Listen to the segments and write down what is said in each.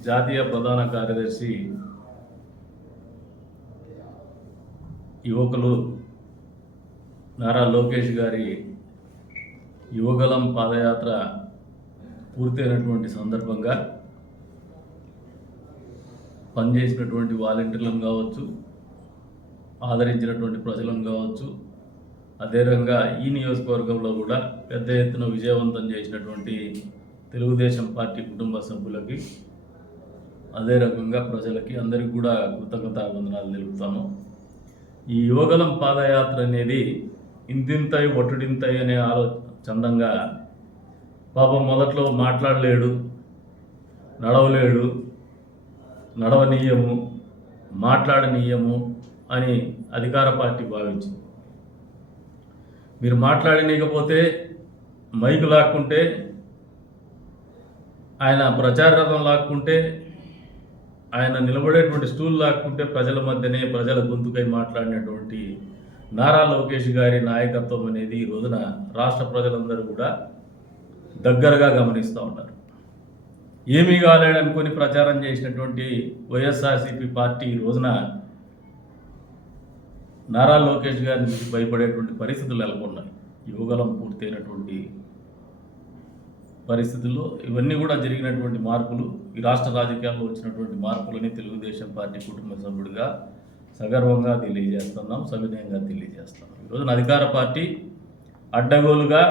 జాతీయ ప్రధాన కార్యదర్శి యువకులు నారా లోకేష్ గారి యువగలం పాదయాత్ర పూర్తయినటువంటి సందర్భంగా పనిచేసినటువంటి వాలంటీర్లను కావచ్చు ఆదరించినటువంటి ప్రజలను కావచ్చు అదే ఈ నియోజకవర్గంలో కూడా పెద్ద ఎత్తున విజయవంతం చేసినటువంటి తెలుగుదేశం పార్టీ కుటుంబ సభ్యులకి అదే రకంగా ప్రజలకి అందరికీ కూడా కృతజ్ఞత వందనాలు తెలుపుతాను. ఈ యువగలం పాదయాత్ర అనేది ఇంతింతై ఒట్టుడింతై అనే ఆలో చందంగా పాపం మొదట్లో మాట్లాడలేడు నడవలేడు నడవనీయము మాట్లాడనీయము అని అధికార పార్టీ భావించింది. మీరు మాట్లాడనీయకపోతే మైకు లాక్కుంటే ఆయన ప్రచార రథం లాక్కుంటే ఆయన నిలబడేటువంటి స్టూల్ లాక్కుంటే ప్రజల మధ్యనే ప్రజల గొంతుకై మాట్లాడినటువంటి నారా లోకేష్ గారి నాయకత్వం అనేది ఈ రోజున రాష్ట్ర ప్రజలందరూ కూడా దగ్గరగా గమనిస్తూ ఉన్నారు. ఏమీ కాలేడనుకొని ప్రచారం చేసినటువంటి వైఎస్ఆర్సీపీ పార్టీ ఈ రోజున నారా లోకేష్ గారి నుంచి భయపడేటువంటి పరిస్థితులు నెలకొన్నాయి. యువగలం పూర్తయినటువంటి పరిస్థితుల్లో ఇవన్నీ కూడా జరిగినటువంటి మార్పులు ఈ రాష్ట్ర రాజకీయాల్లో వచ్చినటువంటి మార్పులని తెలుగుదేశం పార్టీ కుటుంబ సభ్యుడిగా సగర్వంగా తెలియజేస్తున్నాం సవినయంగా తెలియజేస్తున్నాం. ఈరోజున అధికార పార్టీ అడ్డగోలుగా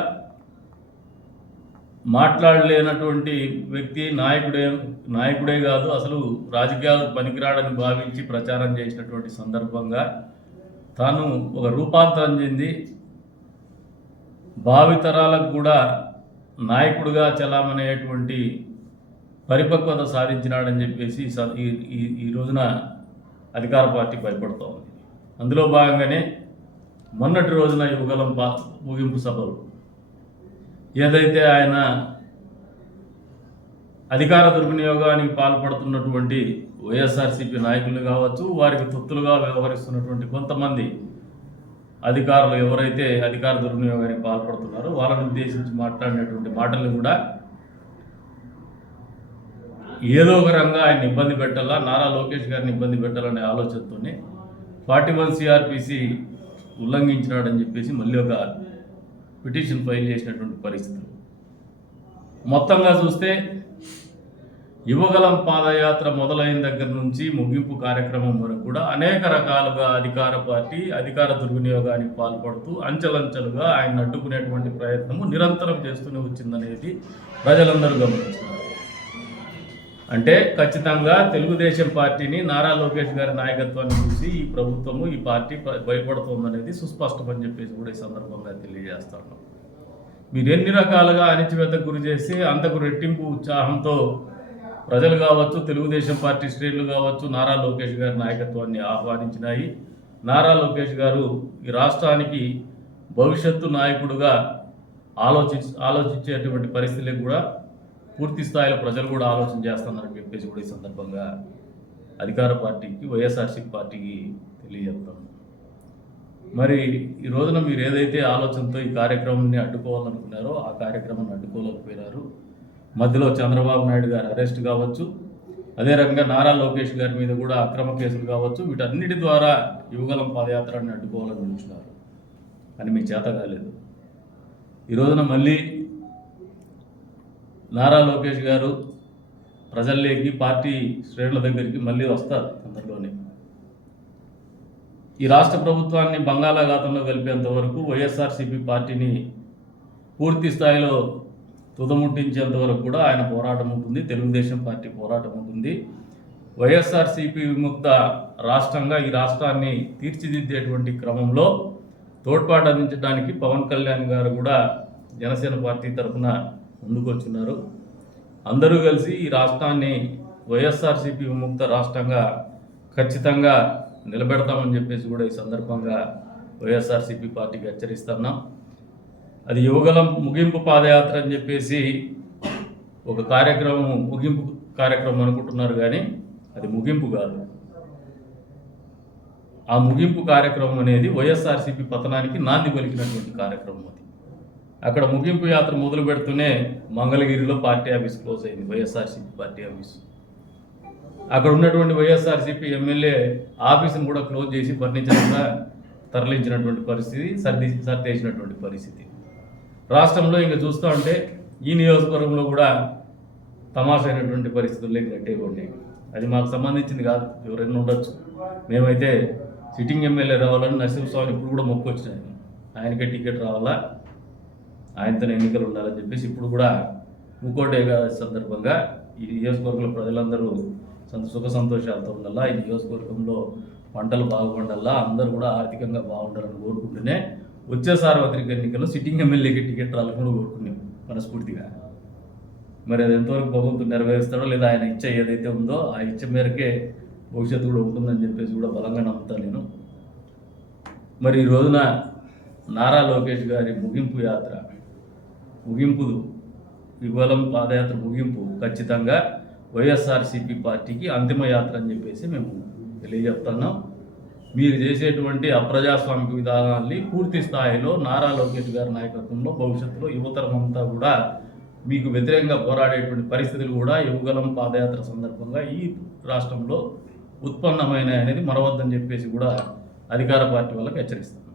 మాట్లాడలేనటువంటి వ్యక్తి నాయకుడే నాయకుడే కాదు అసలు రాజకీయాలకు పనికిరాడని భావించి ప్రచారం చేసినటువంటి సందర్భంగా తాను ఒక రూపాంతరం చెంది భావితరాలకు కూడా నాయకుడిగా చలామనేటువంటి పరిపక్వత సాధించినాడని చెప్పేసి స- ఈ ఈ- ఈ రోజున అధికార పార్టీ భయపడుతూ ఉంది. అందులో భాగంగానే మొన్నటి రోజున యువగలం పా ముగింపు సభలు ఏదైతే ఆయన అధికార దుర్వినియోగానికి పాల్పడుతున్నటువంటి వైఎస్ఆర్సీపీ నాయకులు కావచ్చు వారికి తొత్తులుగా వ్యవహరిస్తున్నటువంటి కొంతమంది అధికారులు ఎవరైతే అధికార దుర్వినియోగానికి పాల్పడుతున్నారో వాళ్ళని ఉద్దేశించి మాట్లాడినటువంటి మాటలు కూడా ఏదో ఒక రంగా ఆయన ఇబ్బంది పెట్టాలా నారా లోకేష్ గారిని ఇబ్బంది పెట్టాలనే ఆలోచనతోనే ఫార్టీ వన్ సిఆర్పిసి ఉల్లంఘించినాడని చెప్పేసి మళ్ళీ ఒక పిటిషన్ ఫైల్ చేసినటువంటి పరిస్థితులు మొత్తంగా చూస్తే యువగలం పాదయాత్ర మొదలైన దగ్గర నుంచి ముగింపు కార్యక్రమం వరకు కూడా అనేక రకాలుగా అధికార పార్టీ అధికార దుర్వినియోగానికి పాల్పడుతూ అంచెలంచెలుగా ఆయన అడ్డుకునేటువంటి ప్రయత్నము నిరంతరం చేస్తూనే వచ్చిందనేది ప్రజలందరూ గమనిస్తున్నారు. అంటే ఖచ్చితంగా తెలుగుదేశం పార్టీని నారా లోకేష్ గారి నాయకత్వాన్ని చూసి ఈ ప్రభుత్వము ఈ పార్టీ భయపడుతోందనేది సుస్పష్టం అని చెప్పేసి కూడా ఈ సందర్భంగా తెలియజేస్తాను మీరు ఎన్ని రకాలుగా అణిచివేతకు గురి చేసి అంతకు రెట్టింపు ఉత్సాహంతో ప్రజలు కావచ్చు తెలుగుదేశం పార్టీ శ్రేణులు కావచ్చు నారా లోకేష్ గారి నాయకత్వాన్ని ఆహ్వానించినాయి. నారా లోకేష్ గారు ఈ రాష్ట్రానికి భవిష్యత్తు నాయకుడుగా ఆలోచి ఆలోచించేటువంటి పరిస్థితులకు కూడా పూర్తి స్థాయిలో ప్రజలు కూడా ఆలోచన చేస్తున్నారని చెప్పేసి కూడా ఈ సందర్భంగా అధికార పార్టీకి వైఎస్ఆర్సీపీ పార్టీకి తెలియజేస్తాం. మరి ఈ రోజున మీరు ఏదైతే ఆలోచనతో ఈ కార్యక్రమాన్ని అడ్డుకోవాలనుకున్నారో ఆ కార్యక్రమాన్ని అడ్డుకోలేకపోయినారు. మధ్యలో చంద్రబాబు నాయుడు గారు అరెస్ట్ కావచ్చు అదే రకంగా నారా లోకేష్ గారి మీద కూడా అక్రమ కేసులు కావచ్చు వీటన్నిటి ద్వారా యువగలం పాదయాత్రని అడ్డుకోవాలని ఉంచున్నారు అని మీ చేత కాలేదు. ఈ రోజున మళ్ళీ నారా లోకేష్ గారు ప్రజల్లోకి పార్టీ శ్రేణుల దగ్గరికి మళ్ళీ వస్తారు అందరిలోనే ఈ రాష్ట్ర ప్రభుత్వాన్ని బంగాళాఖాతంలో కలిపేంత వరకు వైఎస్ఆర్సీపీ పార్టీని పూర్తి స్థాయిలో తుదముట్టించేంత వరకు కూడా ఆయన పోరాటం ఉంటుంది తెలుగుదేశం పార్టీ పోరాటం ఉంటుంది. వైఎస్ఆర్సీపీ విముక్త రాష్ట్రంగా ఈ రాష్ట్రాన్ని తీర్చిదిద్దేటువంటి క్రమంలో తోడ్పాటు అందించడానికి పవన్ కళ్యాణ్ గారు కూడా జనసేన పార్టీ తరఫున ముందుకొచ్చున్నారు. అందరూ కలిసి ఈ రాష్ట్రాన్ని వైఎస్ఆర్సీపీ విముక్త రాష్ట్రంగా ఖచ్చితంగా నిలబెడతామని చెప్పేసి కూడా ఈ సందర్భంగా వైఎస్ఆర్సీపీ పార్టీకి హెచ్చరిస్తున్నాం. అది యువగలం ముగింపు పాదయాత్ర అని చెప్పేసి ఒక కార్యక్రమం ముగింపు కార్యక్రమం అనుకుంటున్నారు కానీ అది ముగింపు కాదు. ఆ ముగింపు కార్యక్రమం అనేది వైఎస్ఆర్సీపీ పతనానికి నాంది పలికినటువంటి కార్యక్రమం అది. అక్కడ ముగింపు యాత్ర మొదలు పెడుతూనే మంగళగిరిలో పార్టీ ఆఫీస్ క్లోజ్ అయింది వైఎస్ఆర్సీపీ పార్టీ ఆఫీస్. అక్కడ ఉన్నటువంటి వైఎస్ఆర్సీపీ ఎమ్మెల్యే ఆఫీసును కూడా క్లోజ్ చేసి ఫర్నిచర్గా తరలించినటువంటి పరిస్థితి సర్ది సర్దేసినటువంటి పరిస్థితి. రాష్ట్రంలో ఇంకా చూస్తూ ఉంటే ఈ నియోజకవర్గంలో కూడా తమాషైనటువంటి పరిస్థితుల్లోకి నెట్టేయకండి అది మాకు సంబంధించింది కాదు ఎవరైనా ఉండొచ్చు. మేమైతే సిట్టింగ్ ఎమ్మెల్యే రావాలని నరసింహస్వామి ఇప్పుడు కూడా మొక్కొచ్చినాయి ఆయనకే టికెట్ రావాలా? ఆయనతో ఎన్నికలు ఉండాలని చెప్పేసి ఇప్పుడు కూడా ఇంకోటి సందర్భంగా ఈ నియోజకవర్గంలో ప్రజలందరూ సంత సుఖ సంతోషాలతో ఉండాలా? ఈ నియోజకవర్గంలో పంటలు బాగుపడాలా? అందరూ కూడా ఆర్థికంగా బాగుండాలని కోరుకుంటూనే వచ్చే సార్వత్రిక ఎన్నికల్లో సిట్టింగ్ ఎమ్మెల్యేకి టికెట్ రావాలని కూడా కోరుకున్నాం మనస్ఫూర్తిగా. మరి అది ఎంతవరకు భగవంతుడు నెరవేరుస్తాడో లేదా ఆయన ఇచ్చ ఏదైతే ఉందో ఆ ఇచ్చ మేరకే భవిష్యత్తు కూడా ఉంటుందని చెప్పేసి కూడా బలంగా నమ్ముతాను నేను. మరి ఈ రోజున నారా లోకేష్ గారి ముగింపు యాత్ర ముగింపు విఫలం పాదయాత్ర ముగింపు ఖచ్చితంగా వైఎస్ఆర్సీపీ పార్టీకి అంతిమ యాత్ర అని చెప్పేసి మేము తెలియజెప్తున్నాం. మీరు చేసేటువంటి అప్రజాస్వామిక విధానాల్ని పూర్తి స్థాయిలో నారా లోకేష్ గారి నాయకత్వంలో భవిష్యత్తులో యువతరం అంతా కూడా మీకు వ్యతిరేకంగా పోరాడేటువంటి పరిస్థితులు కూడా యువగలం పాదయాత్ర సందర్భంగా ఈ రాష్ట్రంలో ఉత్పన్నమైన అనేది మరవద్దని చెప్పేసి కూడా అధికార పార్టీ వాళ్ళకి హెచ్చరిస్తాను